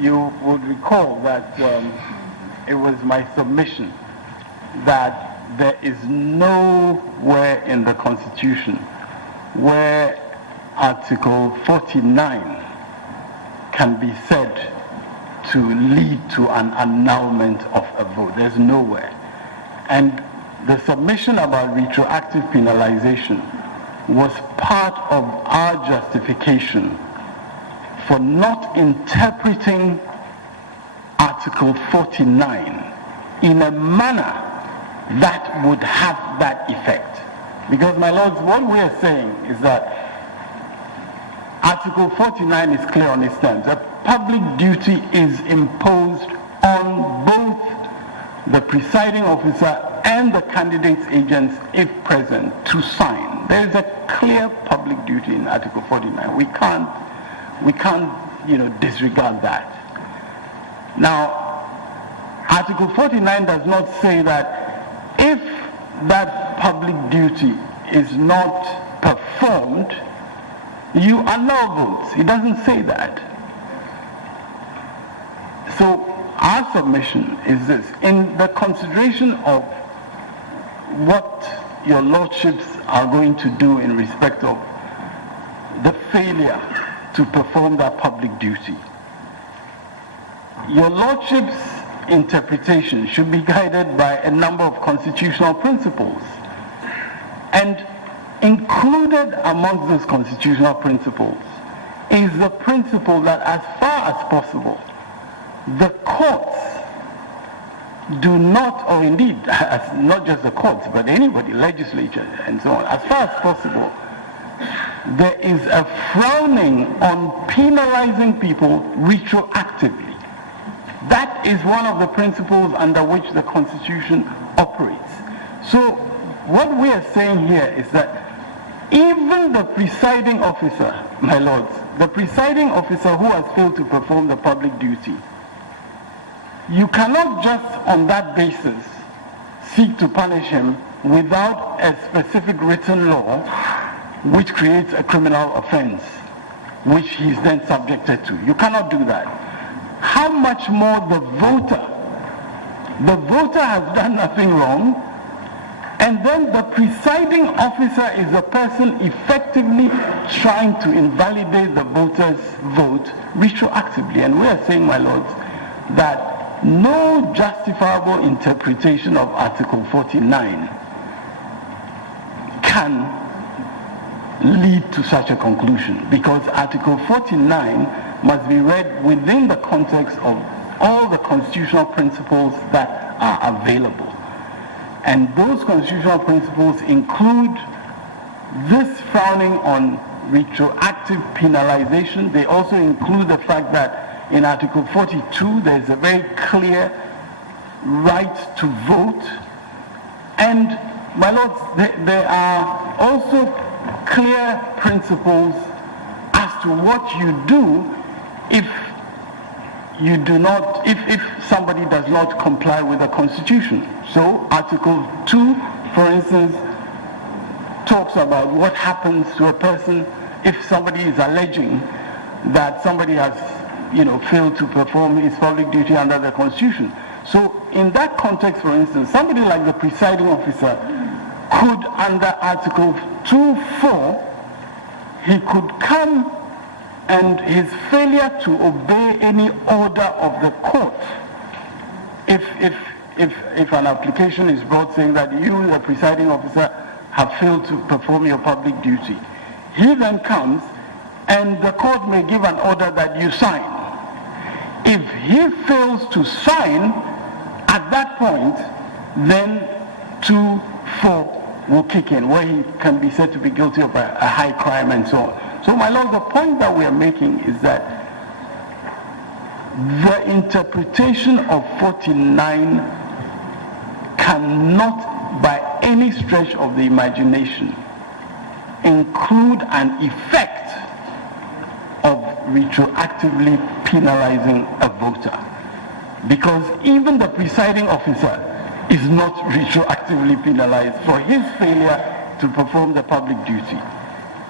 you would recall that it was my submission that there is nowhere in the Constitution where Article 49 can be said to lead to an annulment of a vote. There's nowhere. And the submission about retroactive penalization was part of our justification for not interpreting Article 49 in a manner that would have that effect. Because, my lords, what we are saying is that Article 49 is clear on its terms. A public duty is imposed on both the presiding officer and the candidate's agents, if present, to sign. There is a clear public duty in Article 49. We can't disregard that. Now, Article 49 does not say that if that public duty is not performed, you annul votes. It doesn't say that. So our submission is this: in the consideration of what your lordships are going to do in respect of the failure to perform that public duty, your lordships' interpretation should be guided by a number of constitutional principles. And included amongst those constitutional principles is the principle that, as far as possible, the courts do not, or indeed, not just the courts, but anybody, legislature, and so on, as far as possible, there is a frowning on penalizing people retroactively. That is one of the principles under which the Constitution operates. So what we are saying here is that even the presiding officer, my lords, the presiding officer who has failed to perform the public duty, you cannot just on that basis seek to punish him without a specific written law which creates a criminal offense, which he is then subjected to. You cannot do that. How much more the voter? The voter has done nothing wrong, and then the presiding officer is a person effectively trying to invalidate the voter's vote retroactively. And we are saying, my lords, that no justifiable interpretation of Article 49 can lead to such a conclusion, because Article 49 must be read within the context of all the constitutional principles that are available. And those constitutional principles include this frowning on retroactive penalization. They also include the fact that in Article 42 there is a very clear right to vote. And, my lords, there are also clear principles as to what you do if somebody does not comply with the Constitution. So Article 2, for instance, talks about what happens to a person if somebody is alleging that somebody has, failed to perform his public duty under the Constitution. So in that context, for instance, somebody like the presiding officer could, under Article 2.4, he could come and his failure to obey any order of the court, if an application is brought saying that you, the presiding officer, have failed to perform your public duty, he then comes and the court may give an order that you sign. If he fails to sign at that point, then 2.4 will kick in, where he can be said to be guilty of a high crime and so on. So, my lord, the point that we are making is that the interpretation of 49 cannot, by any stretch of the imagination, include an effect of retroactively penalizing a voter. Because even the presiding officer is not retroactively penalized for his failure to perform the public duty.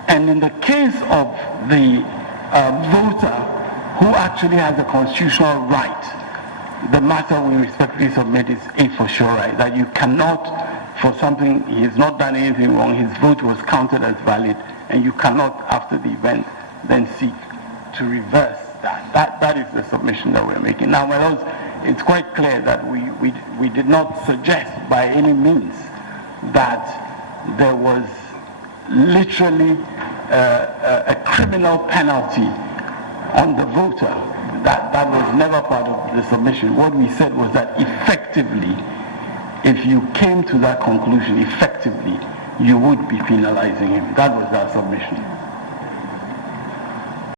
And in the case of the voter who actually has a constitutional right, the matter we respectfully submit is a for sure right, that you cannot, for something, he has not done anything wrong, his vote was counted as valid, and you cannot, after the event, then seek to reverse that. That is the submission that we're making. Now, my lords, it's quite clear that we did not suggest by any means that there was literally a criminal penalty on the voter. That was never part of the submission. What we said was that effectively, if you came to that conclusion, effectively, you would be penalizing him. That was our submission.